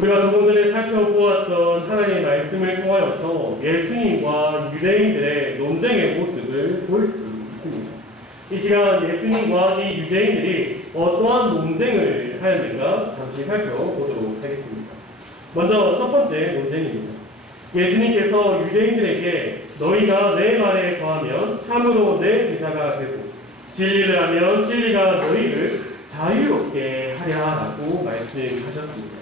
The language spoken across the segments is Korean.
우리가 조금 전에 살펴보았던 하나님의 말씀을 통하여서 예수님과 유대인들의 논쟁의 모습을 볼 수 있습니다. 이 시간 예수님과 이 유대인들이 어떠한 논쟁을 하였는가 잠시 살펴보도록 하겠습니다. 먼저 첫 번째 논쟁입니다. 예수님께서 유대인들에게 너희가 내 말에 거하면 참으로 내 제자가 되고 진리를 하면 진리가 너희를 자유롭게 하랴라고 말씀하셨습니다.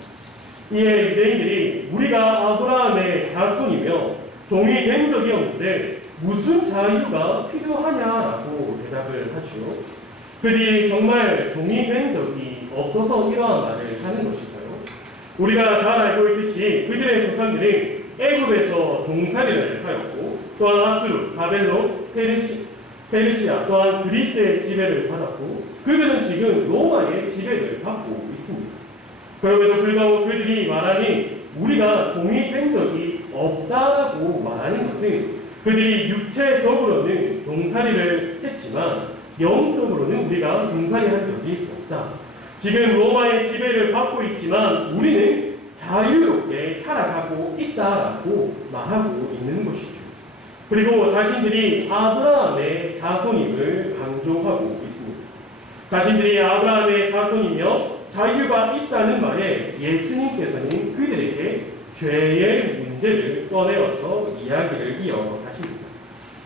이에 유대인들이 우리가 아브라함의 자손이며 종이 된 적이 없는데 무슨 자유가 필요하냐라고 대답을 하죠. 그들이 정말 종이 된 적이 없어서 이러한 말을 하는 것일까요? 우리가 잘 알고 있듯이 그들의 조상들이 애굽에서 종살이를 하였고 또한 아수르, 바벨론, 페르시아 또한 그리스의 지배를 받았고 그들은 지금 로마의 지배를 받고 있습니다. 그럼에도 불구하고 그들이 말하니 우리가 종이 된 적이 없다라고 말하는 것은 그들이 육체적으로는 종살이를 했지만 영적으로는 우리가 종살이한 적이 없다. 지금 로마의 지배를 받고 있지만 우리는 자유롭게 살아가고 있다라고 말하고 있는 것이죠. 그리고 자신들이 아브라함의 자손임을 강조하고 있습니다. 자신들이 아브라함의 자손이며 자유가 있다는 말에 예수님께서는 그들에게 죄의 문제를 꺼내어서 이야기를 이어가십니다.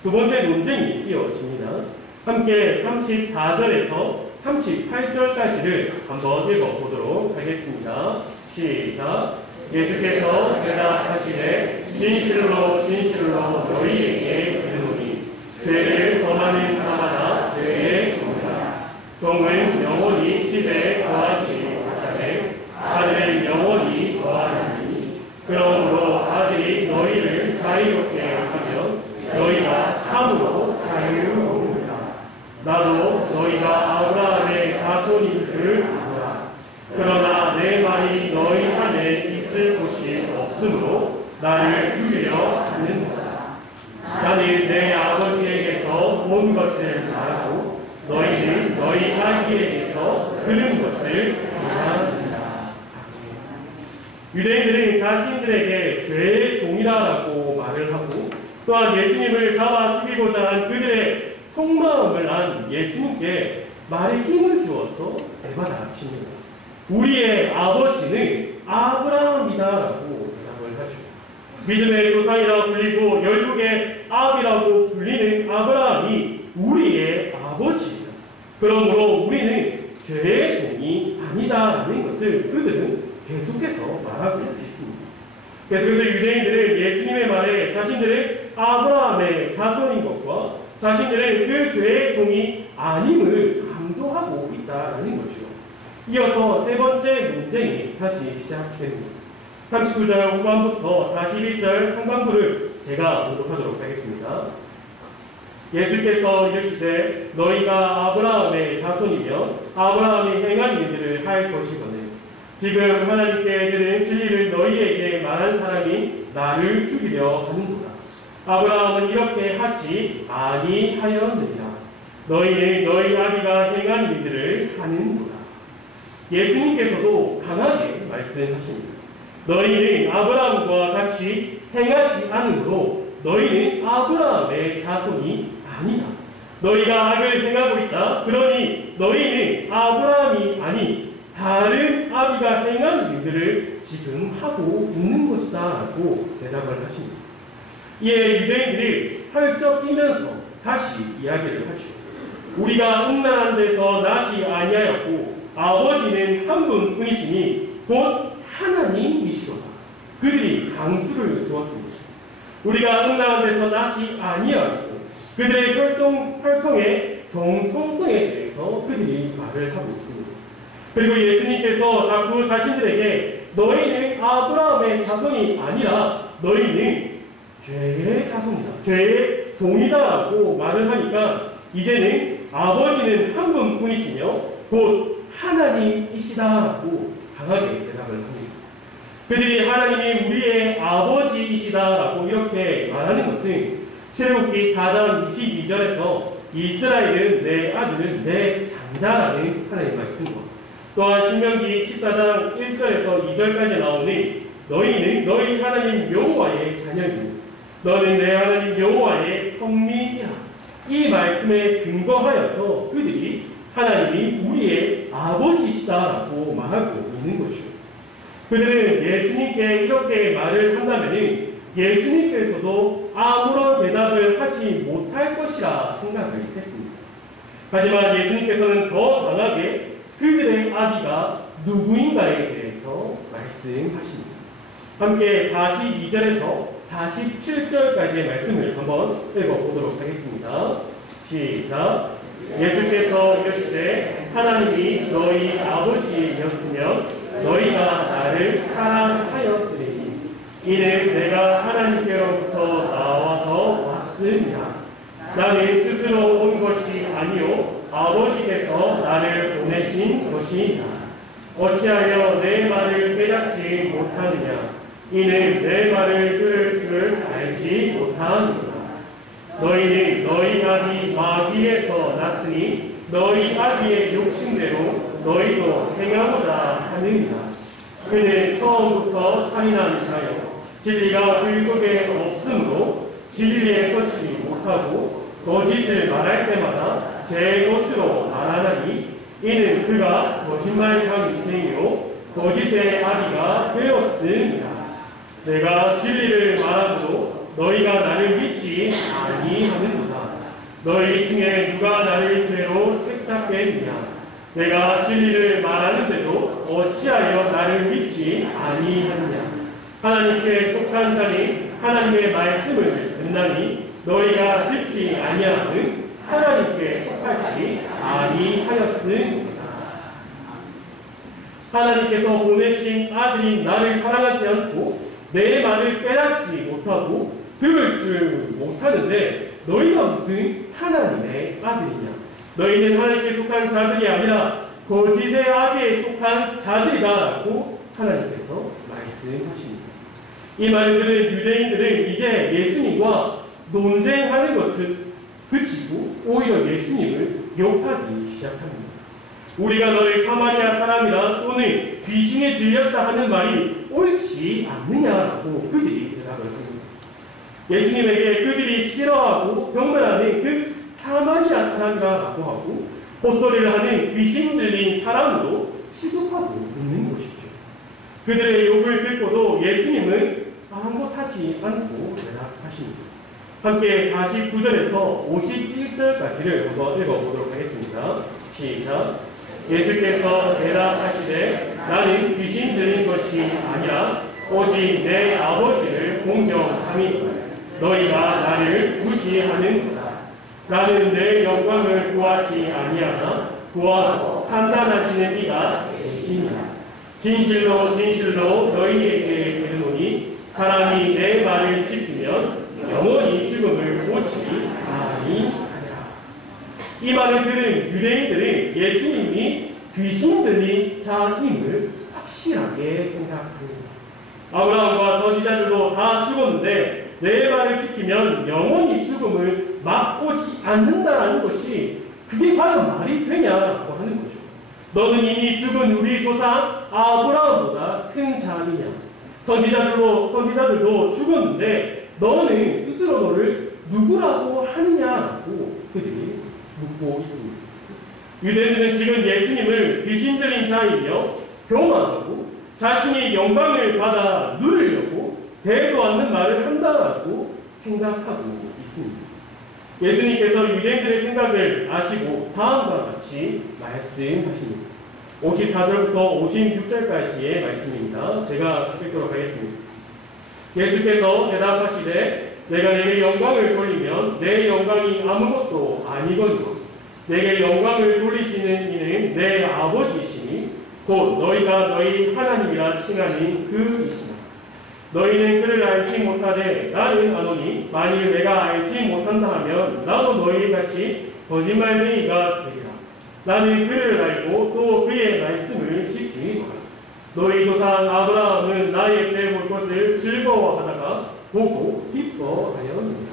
두 번째 논쟁이 이어집니다. 함께 34절에서 38절까지를 한번 읽어보도록 하겠습니다. 시작. 예수께서 대답하시되 진실로 진실로 너희에게 이르노니 죄를 범하는 자마다 죄의 종이라. 종은 영원히 집에 거하지 못하되 아들은 영원히 거하나니 그러므로 아들이 너희를 자유롭게 하면 너희가 참으로 자유로우리라. 나도 너희가 아브라함의 자손인 줄 알아. 그러나 내 말이 너희 안에 있을 곳이 없으므로 나를 죽이려 하는도다. 나는 내 아버지에게서 본 것을 말하고 너희는 너희 아기에게서 들은 것을 말하느니라. 유대인들은 자신들에게 죄의 종이라고 말을 하고 또한 예수님을 잡아 죽이고자 한 그들의 속마음을 안 예수님께 말에 힘을 주어서 내받아칩니다. 우리의 아버지는 아브라함이다라고 대답을 하죠. 믿음의 조상이라고 불리고 열국의 아비라고 불리는 아브라함이 우리의 아버지이다. 그러므로 우리는 죄의 종이 아니다라는 것을 그들은 계속해서 말하고 있습니다. 계속해서 유대인들은 예수님의 말에 자신들의 아브라함의 자손인 것과 자신들의 그 죄의 종이 아님을 강조하고 있다는 거죠. 이어서 세 번째 논쟁이 다시 시작됩니다. 39절 후반부터 41절 상반부를 제가 봉독하도록 하겠습니다. 예수께서 이르시되 너희가 아브라함의 자손이며 아브라함이 행한 일들을 할 것이거늘 지금 하나님께 들은 진리를 너희에게 말한 사람이 나를 죽이려 하는도다. 아브라함은 이렇게 하지 아니하였느니라. 너희는 너희 아비가 행한 일들을 하는도다. 예수님께서도 강하게 말씀하십니다. 너희는 아브라함과 같이 행하지 않으므로 너희는 아브라함의 자손이 아니다. 너희가 악을 행하고 있다. 그러니 너희는 아브라함이 아닌 다른 아비가 행한 일들을 지금 하고 있는 것이다 라고 대답을 하십니다. 이에 유대인들이 펄쩍 뛰면서 다시 이야기를 하죠. 우리가 음란한 데서 나지 아니하였고 아버지는 한 분뿐이시니 곧 하나님이시로다. 그들이 강수를 두었습니다. 우리가 음란한 데서 나지 아니하였고 그들의 혈통의 정통성에 대해서 그들이 말을 하고 있습니다. 그리고 예수님께서 자꾸 자신들에게 너희는 아브라함의 자손이 아니라 너희는 죄의 자손이다. 죄의 종이다라고 말을 하니까 이제는 아버지는 한 분뿐이시며 곧 하나님이시다라고 강하게 대답을 합니다. 그들이 하나님이 우리의 아버지이시다라고 이렇게 말하는 것은 출애굽기 4장 22절에서 이스라엘은 내 아들은 내 장자라는 하나님의 말씀과 또한 신명기 14장 1절에서 2절까지 나오는 너희는 너희 하나님 여호와의 자녀이니 너는 내 하나님 여호와의 성민이라. 이 말씀에 근거하여서 그들이 하나님이 우리의 아버지시다라고 말하고 있는 것이죠. 그들은 예수님께 이렇게 말을 한다면 예수님께서도 아무런 대답을 하지 못할 것이라 생각을 했습니다. 하지만 예수님께서는 더 강하게 그들의 아비가 누구인가에 대해서 말씀하십니다. 함께 42절에서 47절까지의 말씀을 한번 읽어보도록 하겠습니다. 시작. 예수께서 이르시되 하나님이 너희 아버지였으면 너희가 나를 사랑하였으리니 이는 내가 하나님께로부터 나와서 왔습니다. 나는 스스로 온 것이 아니요 아버지께서 나를 보내신 것이니라. 어찌하여 내 말을 깨닫지 못하느냐. 이는 내 말을 들을 줄 알지 못하느니라. 너희는 너희 아비 마귀에서 났으니 너희 아비의 욕심대로 너희도 행하고자 하느니라. 그는 처음부터 살인한 자요 진리가 그 속에 없으므로 진리에 서지 못하고 거짓을 말할 때마다 제 것으로 말하나니 이는 그가 거짓말쟁이요 거짓의 아비가 되었습니다. 내가 진리를 말하므로 너희가 나를 믿지 아니하는도다. 너희 중에 누가 나를 죄로 책잡겠느냐. 내가 진리를 말하는데도 어찌하여 나를 믿지 아니하느냐. 하나님께 속한 자니 하나님의 말씀을 듣나니 너희가 듣지 아니하는 하나님께 속하지 아니하였습니다. 하나님께서 보내신 아들인 나를 사랑하지 않고 내 말을 깨닫지 못하고 들을 줄 못하는데 너희가 무슨 하나님의 아들이냐. 너희는 하나님께 속한 자들이 아니라 거짓의 아비에 속한 자들이다라고 하나님께서 말씀하십니다. 이 말을 들은 유대인들은 이제 예수님과 논쟁하는 것을 그치고 오히려 예수님을 욕하기 시작합니다. 우리가 너희 사마리아 사람이라 또는 귀신이 들렸다 하는 말이 옳지 않느냐라고 그들이 대답을 합니다. 예수님에게 그들이 싫어하고 경멸하는 그 사마리아 사람이라고 하고 헛소리를 하는 귀신 들린 사람으로 취급하고 있는 것이죠. 그들의 욕을 듣고도 예수님은 아무것하지 않고 대답하십니다. 함께 49절에서 51절까지를 한번 읽어보도록 하겠습니다. 시작. 예수께서 대답하시되 나는 귀신 들린 것이 아니라 오직 내 아버지를 공경함이니라. 너희가 나를 무시하는도다. 나는 내 영광을 구하지 아니하나 구하고 판단하시는 이가 계시니라. 진실로 진실로 너희에게 이르노니 사람이 내 말을 지키면 영원히 죽음을 보지 아니하리라. 이 말을 들은 유대인들은 예수님이 귀신 들린 자임을 확실하게 생각합니다. 아브라함과 선지자들도 다 죽었는데 내 말을 지키면 영원히 죽음을 맛보지 않는다라는 것이 그게 과연 말이 되냐고 하는 거죠. 너는 이미 죽은 우리 조상 아브라함보다 큰 자 아니냐. 선지자들도 죽었는데 너는 스스로 너를 누구라고 하느냐고 그들이 묻고 있습니다. 유대인들은 지금 예수님을 귀신 들린 자이며 교만하고 자신이 영광을 받아 누리려고 대도 않는 말을 한다라고 생각하고 있습니다. 예수님께서 유대인들의 생각을 아시고 다음과 같이 말씀하십니다. 54절부터 56절까지의 말씀입니다. 제가 읽도록 하겠습니다. 예수께서 대답하시되 내가 내게 영광을 돌리면 내 영광이 아무것도 아니거니와 내게 영광을 돌리시는 이는 내 아버지이시니 곧 너희가 너희 하나님이라 칭하는 그이시라. 너희는 그를 알지 못하되 나는 아노니 만일 내가 알지 못한다 하면 나도 너희같이 거짓말쟁이가 되리라. 나는 그를 알고 또 그의 말씀을 지키리라. 너희 조상 아브라함은 나의 때 볼 것을 즐거워하다가 보고 기뻐하였느니라.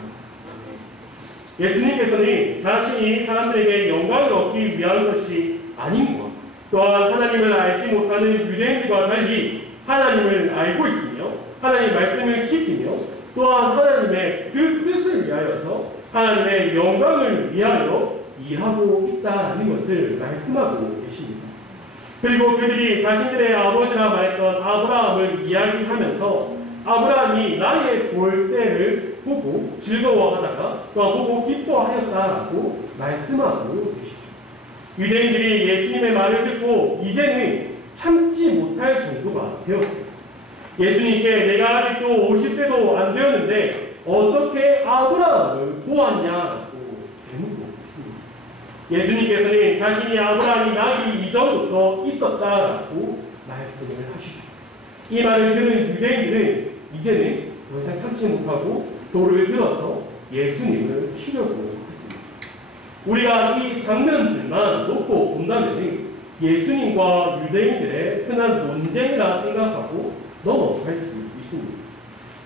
예수님께서는 자신이 사람들에게 영광을 얻기 위한 것이 아닌 것, 또한 하나님을 알지 못하는 유대인들과 달리 하나님을 알고 있으며 하나님의 말씀을 지키며 또한 하나님의 그 뜻을 위하여서 하나님의 영광을 위하여 일하고 있다는 것을 말씀하고 계십니다. 그리고 그들이 자신들의 아버지라 말했던 아브라함을 이야기하면서 아브라함이 나의 볼 때를 보고 즐거워하다가 또 보고 기뻐하였다라고 말씀하고 계시죠. 유대인들이 예수님의 말을 듣고 이제는 참지 못할 정도가 되었습니다. 예수님께 내가 아직도 50세도 안 되었는데 어떻게 아브라함을 보았냐고 대묻고 있습니다. 예수님께서는 자신이 아브라함이 나기 이전부터 있었다라고 말씀을 하시죠. 이 말을 들은 유대인들은 이제는 더 이상 참지 못하고 돌을 들어서 예수님을 치려고 했습니다. 우리가 이 장면들만 놓고 본다면 예수님과 유대인들의 흔한 논쟁이라 생각하고 넘어갈 수 있습니다.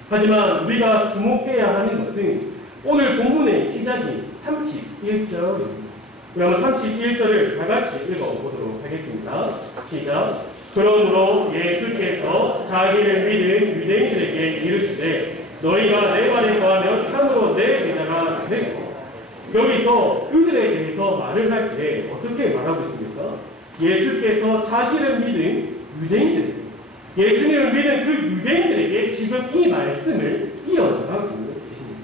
하지만 우리가 주목해야 하는 것은 오늘 본문의 시작인 31절입니다. 우리 한번 31절을 다 같이 읽어보도록 하겠습니다. 시작. 그러므로 예수께서 자기를 믿은 유대인들에게 이르시되 너희가 내 말에 거하면 참으로 내 제자가 되고. 여기서 그들에 대해서 말을 할 때 어떻게 말하고 있습니까? 예수께서 자기를 믿은 유대인들, 예수님을 믿은 그 유대인들에게 지금 이 말씀을 이어나가고 계십니다.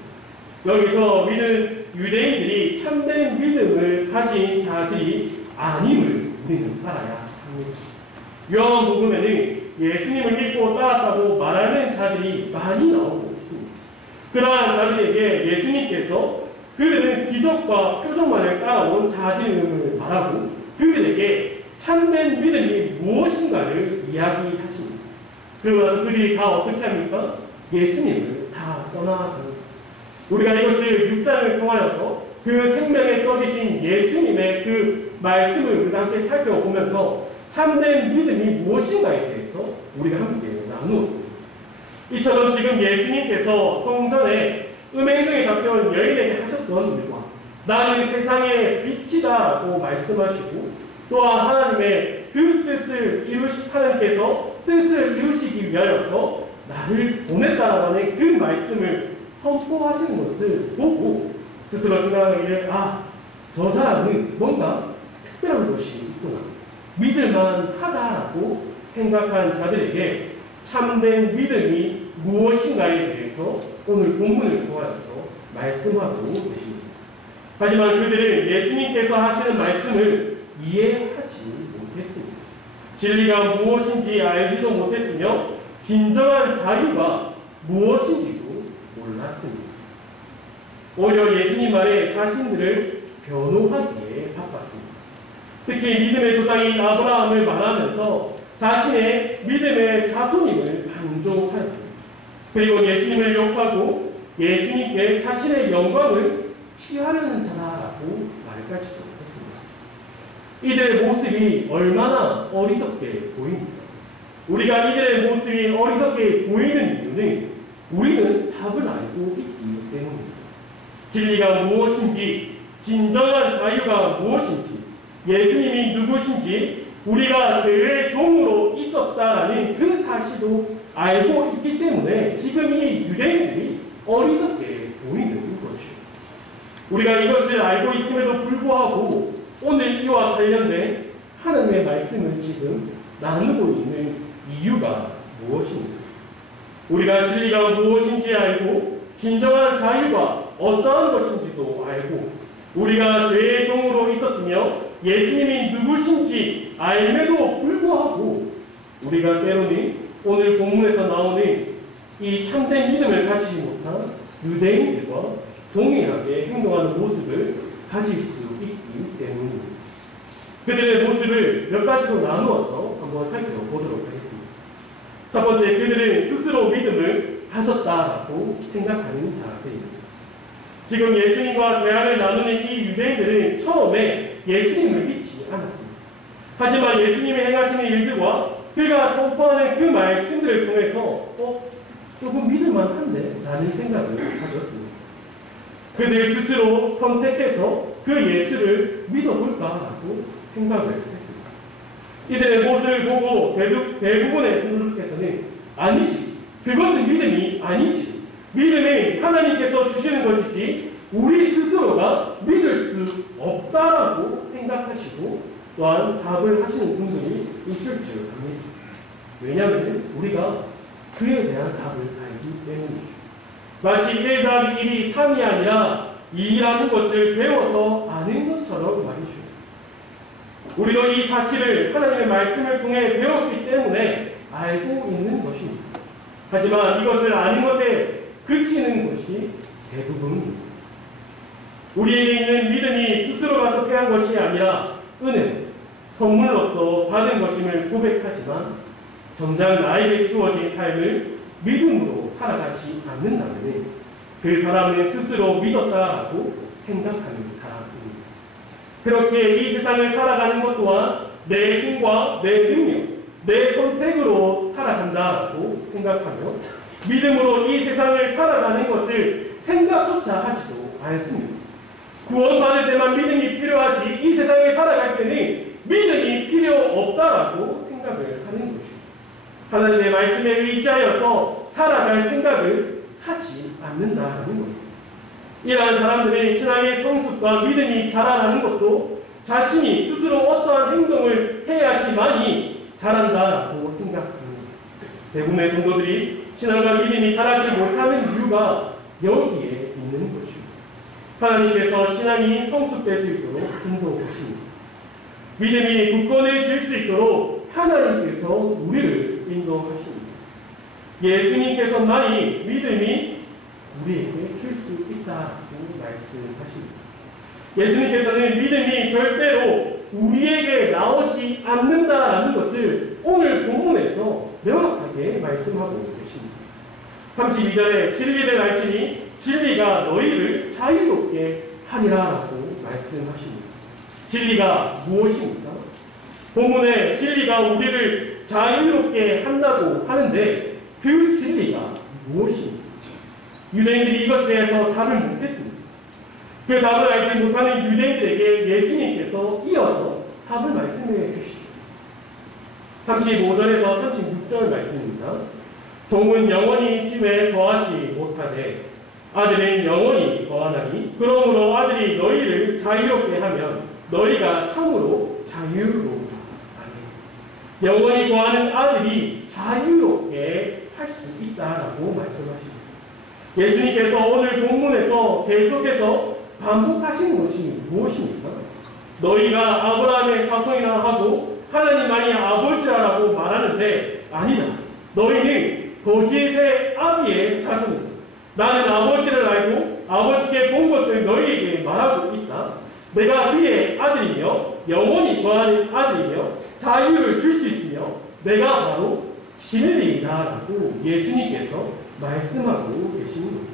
여기서 믿은 유대인들이 참된 믿음을 가진 자들이 아님을 우리는 알아야 합니다. 요한복음에는 예수님을 믿고 따랐다고 말하는 자들이 많이 나오고 있습니다. 그러한 자들에게 예수님께서 그들은 기적과 표적만을 따라온 자들임을 말하고 그들에게 참된 믿음이 무엇인가를 이야기하십니다. 그리고 나서 그들이 다 어떻게 합니까? 예수님을 다 떠나갑니다. 우리가 이것을 6장을 통하여서 그 생명의 떡이신 예수님의 그 말씀을 우리가 함께 살펴보면서 참된 믿음이 무엇인가에 대해서 우리가 함께 나누었습니다. 이처럼 지금 예수님께서 성전에 음행등에 잡혀온 여인에게 하셨던 일과 나는 세상의 빛이다라고 말씀하시고 또한 하나님의 그 뜻을 하나님께서 뜻을 이루시기 위하여서 나를 보냈다라는 그 말씀을 선포하시는 것을 보고 스스로 생각하기를 저 사람은 뭔가 특별한 것이 있구나, 믿을만 하다라고 생각한 자들에게 참된 믿음이 무엇인가에 대해서 오늘 본문을 통하여서 말씀하고 계십니다. 하지만 그들은 예수님께서 하시는 말씀을 이해하지 못했습니다. 진리가 무엇인지 알지도 못했으며 진정한 자유가 무엇인지도 몰랐습니다. 오히려 예수님 말에 자신들을 변호하기에 바빴습니다. 특히 믿음의 조상인 아브라함을 말하면서 자신의 믿음의 자손임을 강조하였습니다. 그리고 예수님을 욕하고 예수님께 자신의 영광을 취하려는 자라고 말까지도 했습니다. 이들의 모습이 얼마나 어리석게 보입니까? 우리가 이들의 모습이 어리석게 보이는 이유는 우리는 답을 알고 있기 때문입니다. 진리가 무엇인지, 진정한 자유가 무엇인지, 예수님이 누구신지 우리가 죄의 종으로 있었다라는 그 사실도 알고 있기 때문에 지금 이 유대인들이 어리석게 보이는 것이죠. 우리가 이것을 알고 있음에도 불구하고 오늘 이와 관련된 하나님의 말씀을 지금 나누고 있는 이유가 무엇입니까? 우리가 진리가 무엇인지 알고 진정한 자유가 어떠한 것인지도 알고 우리가 죄의 종으로 있었으며 예수님이 누구신지 알매도 불구하고 우리가 때로는 오늘 본문에서 나오는 이 참된 믿음을 가지지 못한 유대인들과 동일하게 행동하는 모습을 가질 수 있기 때문입니다. 그들의 모습을 몇 가지로 나누어서 한번 살펴보도록 하겠습니다. 첫 번째, 그들은 스스로 믿음을 가졌다고 생각하는 자들입니다. 지금 예수님과 대화를 나누는 이 유대인들은 처음에 예수님을 믿지 않았습니다. 하지만 예수님이 행하시는 일들과 그가 선포하는 그 말씀들을 통해서 조금 믿을만한데 라는 생각을 가졌습니다. 그들 스스로 선택해서 그 예수를 믿어볼까라고 생각을 했습니다. 이들의 모습을 보고 대부분의 성도들께서는 아니지, 그것은 믿음이 아니지, 믿음은 하나님께서 주시는 것이지 우리 스스로가 믿을 수 없다라고 생각하시고 또한 답을 하시는 분들이 있을 줄 압니다. 왜냐하면 우리가 그에 대한 답을 알기 때문이죠. 마치 1+1이 3이 아니라 2라는 것을 배워서 아는 것처럼 말이죠. 우리도 이 사실을 하나님의 말씀을 통해 배웠기 때문에 알고 있는 것입니다. 하지만 이것을 아는 것에 그치는 것이 대부분입니다. 우리에게 있는 믿음이 스스로가 속한 것이 아니라 은혜, 선물로서 받은 것임을 고백하지만 정작 나에게 주어진 삶을 믿음으로 살아가지 않는다면 그 사람은 스스로 믿었다라고 생각하는 사람입니다. 그렇게 이 세상을 살아가는 것 또한 내 힘과 내 능력, 내 선택으로 살아간다라고 생각하며 믿음으로 이 세상을 살아가는 것을 생각조차 하지도 않습니다. 구원받을 때만 믿음이 필요하지 이 세상을 살아갈 때는 믿음이 필요 없다라고 생각을 하는 것입니다. 하나님의 말씀에 의지하여서 살아갈 생각을 하지 않는다라는 겁니다. 이러한 사람들의 신앙의 성숙과 믿음이 자라나는 것도 자신이 스스로 어떠한 행동을 해야지만이 자란다라고 생각합니다. 대부분의 성도들이 신앙과 믿음이 자라지 못하는 이유가 여기에 있는 것입니다. 하나님께서 신앙이 성숙될 수 있도록 인도하십니다. 믿음이 굳건해질 수 있도록 하나님께서 우리를 인도하십니다. 예수님께서만이 믿음이 우리에게 줄 수 있다고 말씀하십니다. 예수님께서는 믿음이 절대로 우리에게 나오지 않는다라는 것을 오늘 본문에서 명확하게 말씀하고 계십니다. 32절에 진리를 알지니 진리가 너희를 자유롭게 하리라라고 말씀하십니다. 진리가 무엇입니까? 본문에 진리가 우리를 자유롭게 한다고 하는데 그 진리가 무엇입니까? 유대인들이 이것에 대해서 답을 못했습니다. 그 답을 알지 못하는 유대인들에게 예수님께서 이어서 답을 말씀해 주시죠. 35절에서 36절 말씀입니다. 종은 영원히 집에 거하지 못하되 아들은 영원히 거하나니 그러므로 아들이 너희를 자유롭게 하면 너희가 참으로 자유로우라. 영원히 거하는 아들이 자유롭게 할 수 있다라고 말씀하십니다. 예수님께서 오늘 본문에서 계속해서 반복하신 것이 무엇입니까? 너희가 아브라함의 자손이라 하고 하나님만이 아버지라고 말하는데 아니다. 너희는 거짓의 아비의 자손이다. 나는 아버지를 알고 아버지께 본 것을 너희에게 말하고 있다. 내가 그의 아들이며 영원히 거하는 아들이며 자유를 줄 수 있으며 내가 바로 진리다라고 예수님께서 말씀하고 계십니다.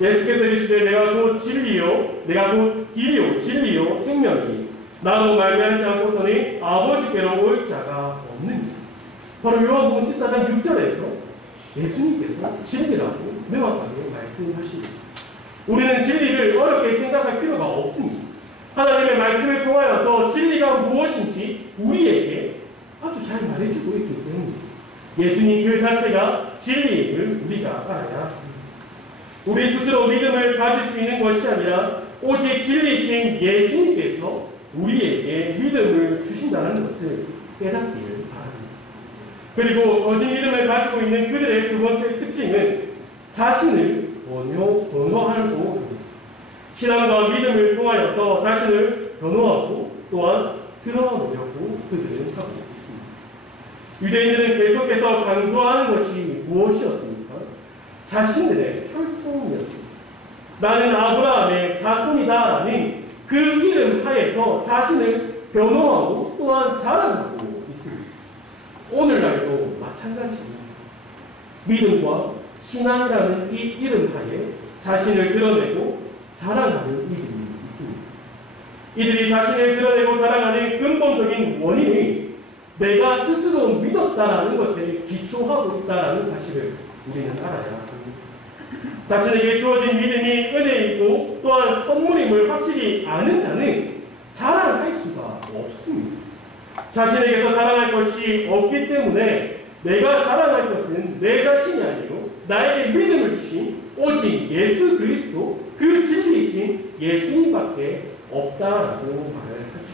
예수께서 이르시되 내가 곧 진리요 내가 곧 길이요 진리요 생명이니 나로 말미암지 않고서는 아버지께로 올 자가 없느니라. 바로 요한복음 14장 6절에서 예수님께서 진리라고 명확하게 말씀하십니다. 우리는 진리를 어렵게 생각할 필요가 없습니다. 하나님의 말씀을 통하여서 진리가 무엇인지 우리에게 아주 잘 말해주고 있기 때문입니다. 예수님 그 자체가 진리임을 우리가 알아야 합니다. 우리 스스로 믿음을 가질 수 있는 것이 아니라 오직 진리이신 예수님께서 우리에게 믿음을 주신다는 것을 깨닫기를 바랍니다. 그리고 거짓 믿음을 가지고 있는 그들의 두 번째 특징은 자신을 변호하려고 합니다. 신앙과 믿음을 통하여서 자신을 변호하고 또한 드러내려고 그들은 하고 있습니다. 유대인들은 계속해서 강조하는 것이 무엇이었습니까? 자신들의 혈통이었습니다. 나는 아브라함의 자손이다라는 그 이름 하에서 자신을 변호하고 또한 자랑하고 있습니다. 오늘날도 마찬가지입니다. 믿음과 신앙이라는 이 이름 하에 자신을 드러내고 자랑하는 이들이 있습니다. 이들이 자신을 드러내고 자랑하는 근본적인 원인이 내가 스스로 믿었다라는 것에 기초하고 있다는 사실을 우리는 알아야 합니다. 자신에게 주어진 믿음이 은혜이고 또한 선물임을 확실히 아는 자는 자랑할 수가 없습니다. 자신에게서 자랑할 것이 없기 때문에 내가 자랑할 것은 내 자신이 아니요 나에게 믿음을 주신 오직 예수 그리스도 그 진리이신 예수님밖에 없다라고 말을 하죠.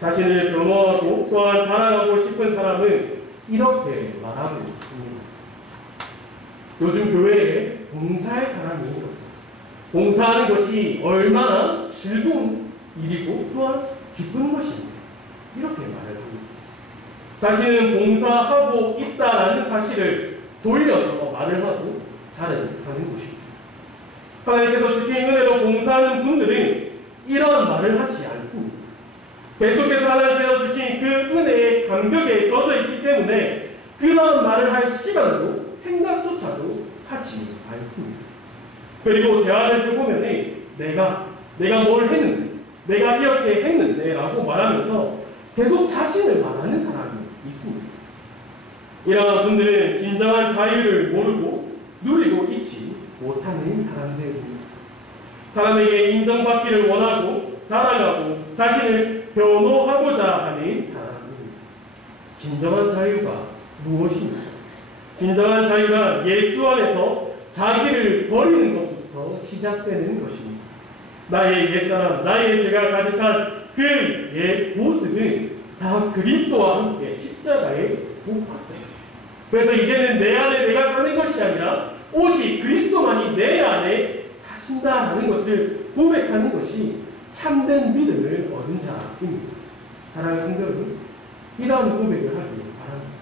자신을 변호하고 또한 자랑하고 싶은 사람은 이렇게 말하고 있습니다. 요즘 교회에 봉사할 사람이 봉사하는 것이 얼마나 즐거운 일이고 또한 기쁜 것입니다. 이렇게 말을 합니다. 자신은 봉사하고 있다라는 사실을 돌려서 말을 하고 자랑하는 것입니다. 하나님께서 주신 은혜로 봉사하는 분들은 이런 말을 하지 않습니다. 계속해서 하나님께서 주신 그 은혜의 감격에 젖어 있기 때문에 그런 말을 할 시간도 생각조차도 하지 않습니다. 그리고 대화를 해보면 내가 뭘 했는데 내가 이렇게 했는데 라고 말하면서 계속 자신을 말하는 사람이 있습니다. 이러한 분들은 진정한 자유를 모르고 누리고 있지 못하는 사람들입니다. 사람에게 인정받기를 원하고 자랑하고 자신을 변호하고자 하는 사람들입니다. 진정한 자유가 무엇입니까? 진정한 자유가 예수 안에서 자기를 버리는 것부터 시작되는 것입니다. 나의 옛사람, 나의 죄가 가득한 그 옛 모습은 다 그리스도와 함께 십자가에 못 박다. 그래서 이제는 내 안에 내가 사는 것이 아니라 오직 그리스도만이 내 안에 사신다라는 것을 고백하는 것이 참된 믿음을 얻은 자입니다. 사랑하는 성도 여러분, 이러한 고백을 하기 바랍니다.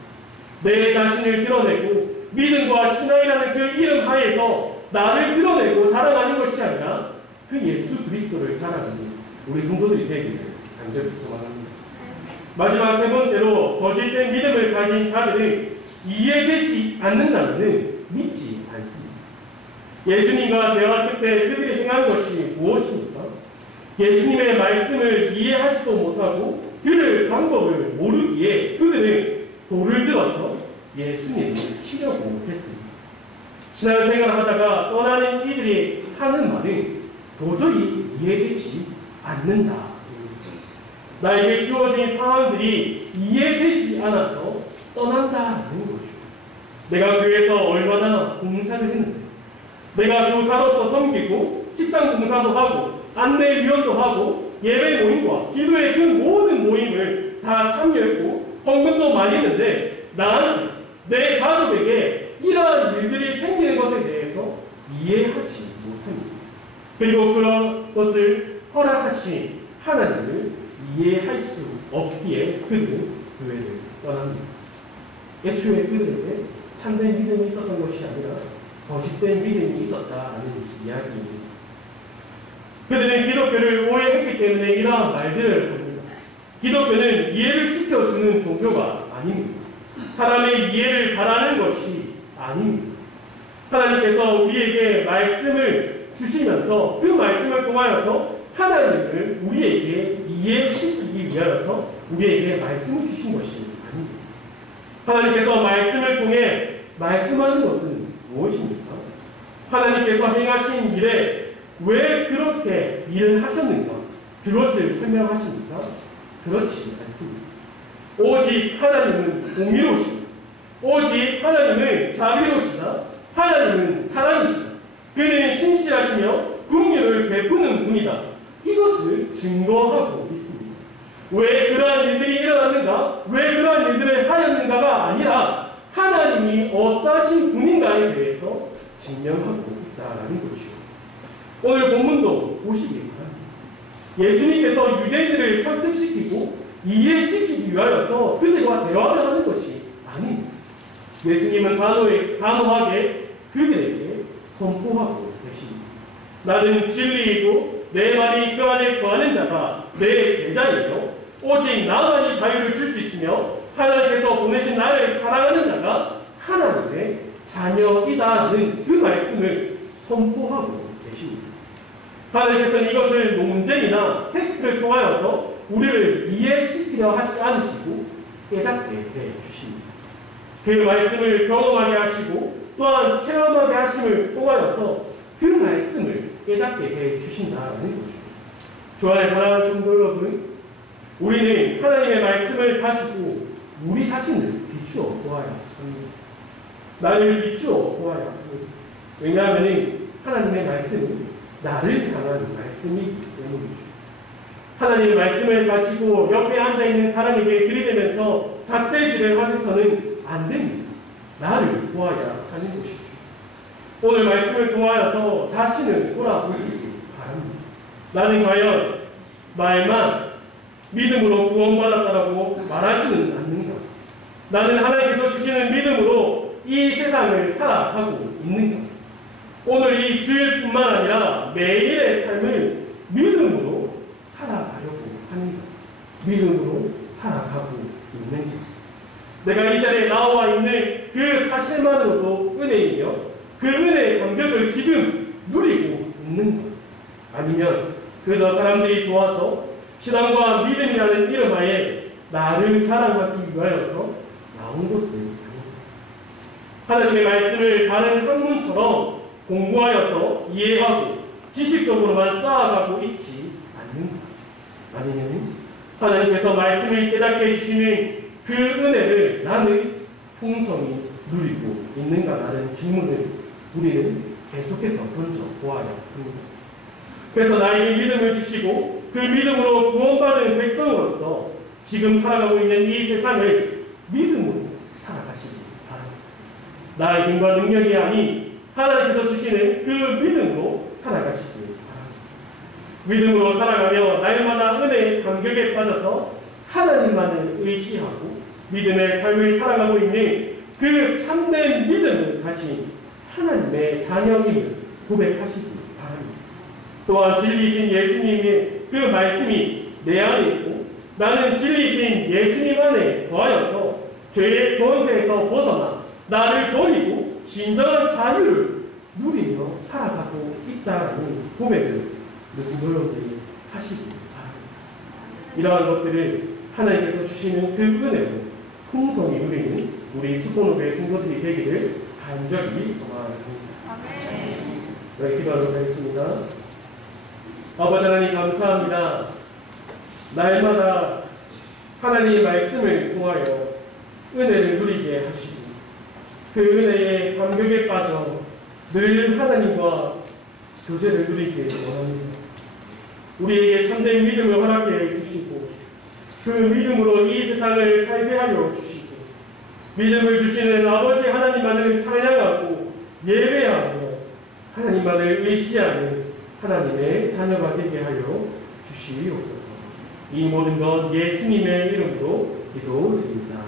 내 자신을 드러내고 믿음과 신앙이라는 그 이름 하에서 나를 드러내고 자랑하는 것이 아니라 그 예수 그리스도를 자랑하는 우리 성도들이 되기를 간절히 소망합니다. 마지막 세 번째로 거짓된 믿음을 가진 자들은 이해되지 않는다면 믿지 않습니다. 예수님과 대화 끝에 그들이 행한 것이 무엇입니까? 예수님의 말씀을 이해하지도 못하고 들을 방법을 모르기에 그들은 돌을 들어서 예수님을 치려고 했습니다. 신앙생활을 하다가 떠나는 이들이 하는 말은 도저히 이해되지 않는다. 나에게 주어진 상황들이 이해되지 않아서 떠난다는 거죠. 내가 교회에서 얼마나 봉사를 했는데, 내가 교사로서 섬기고 식당 봉사도 하고 안내위원도 하고 예배 모임과 기도의 그 모든 모임을 다 참여했고 헌금도 많이 했는데 나한테 내 가족에게 이러한 일들이 생기는 것에 대해서 이해하지 못합니다. 그리고 그런 것을 허락하신 하나님을 이해할 수 없기에 그들은 교회를 떠납니다. 애초에 그들에게 참된 믿음이 있었던 것이 아니라 거짓된 믿음이 있었다는 이야기입니다. 그들은 기독교를 오해했기 때문에 이러한 말들을 합니다. 기독교는 이해를 시켜주는 종교가 아닙니다. 사람의 이해를 바라는 것이 아닙니다. 하나님께서 우리에게 말씀을 주시면서 그 말씀을 통하여서 하나님을 우리에게 이해시키기 위하여서 우리에게 말씀을 주신 것이 아닙니다. 하나님께서 말씀을 통해 말씀하는 것은 무엇입니까? 하나님께서 행하신 일에 왜 그렇게 일을 하셨는가? 그것을 설명하십니까? 그렇지 않습니다. 오직 하나님은 공의로우시다. 오직 하나님은 자비로우시다. 하나님은 사랑이시다. 그는 신실하시며 긍휼을 베푸는 분이다. 이것을 증거하고 있습니다. 왜 그러한 일들이 일어났는가? 왜 그러한 일들을 하였는가가 아니라 하나님이 어떠신 분인가에 대해서 증명하고 있다는 것이죠. 오늘 본문도 보시기 바랍니다. 예수님께서 유대인들을 설득시키고 이해시키기 위하여서 그들과 대화를 하는 것이 아닙니다. 예수님은 단호하게 그들에게 선포하고 계십니다. 나는 진리이고 내 말이 그 안에 거하는 자가 내 제자이며 오직 나만이 자유를 줄 수 있으며 하나님께서 보내신 나를 사랑하는 자가 하나님의 자녀이다는 그 말씀을 선포하고 계십니다. 하나님께서는 이것을 논쟁이나 텍스트를 통하여서 우리를 이해시키려 하지 않으시고 깨닫게 해주십니다. 그 말씀을 경험하게 하시고 또한 체험하게 하심을 통하여서 그 말씀을 깨닫게 해주신다는 거죠. 주 안에 사랑하는 성도 여러분, 우리는 하나님의 말씀을 가지고 우리 자신을 비추어 보아야 합니다. 나를 비추어 보아야 합니다. 왜냐하면 하나님의 말씀은 나를 향한 말씀이기 때문이죠. 하나님의 말씀을 가지고 옆에 앉아있는 사람에게 들이대면서 잣대질을 하셔서는 안 됩니다. 나를 보아야 하는 것이죠. 오늘 말씀을 통하여서 자신을 돌아보시기 바랍니다. 나는 과연 말만 믿음으로 구원받았다라고 말하지는 않는가? 나는 하나님께서 주시는 믿음으로 이 세상을 살아가고 있는가? 오늘 이 주일뿐만 아니라 매일의 삶을 믿음으로 살아가려고 하는가? 믿음으로 살아가고 있는가? 내가 이 자리에 나와 있는 그 사실만으로도 은혜이며 그 은혜의 감격을 지금 누리고 있는가? 아니면 그저 사람들이 좋아서 신앙과 믿음이라는 이름하에 나를 자랑하기 위하여서 나온 것은 아닙니다. 하나님의 말씀을 다른 학문처럼 공부하여서 이해하고 지식적으로만 쌓아가고 있지 않는가? 아니면 하나님께서 말씀을 깨닫게 해주시는 그 은혜를 나는 풍성히 누리고 있는가라는 질문을 우리는 계속해서 던져보아야 합니다. 그래서 나에게 믿음을 주시고 그 믿음으로 구원받은 백성으로서 지금 살아가고 있는 이 세상을 믿음으로 살아가시기 바랍니다. 나의 힘과 능력이 아닌 하나님께서 주시는 그 믿음으로 살아가시기 바랍니다. 믿음으로 살아가며 날마다 은혜의 감격에 빠져서 하나님만을 의지하고 믿음의 삶을 살아가고 있는 그 참된 믿음을 가진 하나님의 자녀임을 고백하시기 바랍니다. 또한 진리이신 예수님의 그 말씀이 내 안에 있고 나는 진리이신 예수님 안에 거하여서 죄의 권세에서 벗어나 나를 버리고 진정한 자유를 누리며 살아가고 있다는 고백을 요즘 여러분들이 하시기 바랍니다. 이러한 것들을 하나님께서 주시는 그 은혜로 풍성히 누리는 우리 축복노교의 성도들이 되기를 간절히 소망합니다. 네, 기도하도록 하겠습니다. 아버지 하나님 감사합니다. 날마다 하나님의 말씀을 통하여 은혜를 누리게 하시고 그 은혜의 감격에 빠져 늘 하나님과 교제를 누리게 원합니다. 우리에게 참된 믿음을 허락해 주시고 그 믿음으로 이 세상을 살게 하여 주시고 믿음을 주시는 아버지 하나님만을 찬양하고 예배하며 하나님만을 의지하는 하나님의 자녀가 되게 하여 주시옵소서. 이 모든 것 예수님의 이름으로 기도드립니다.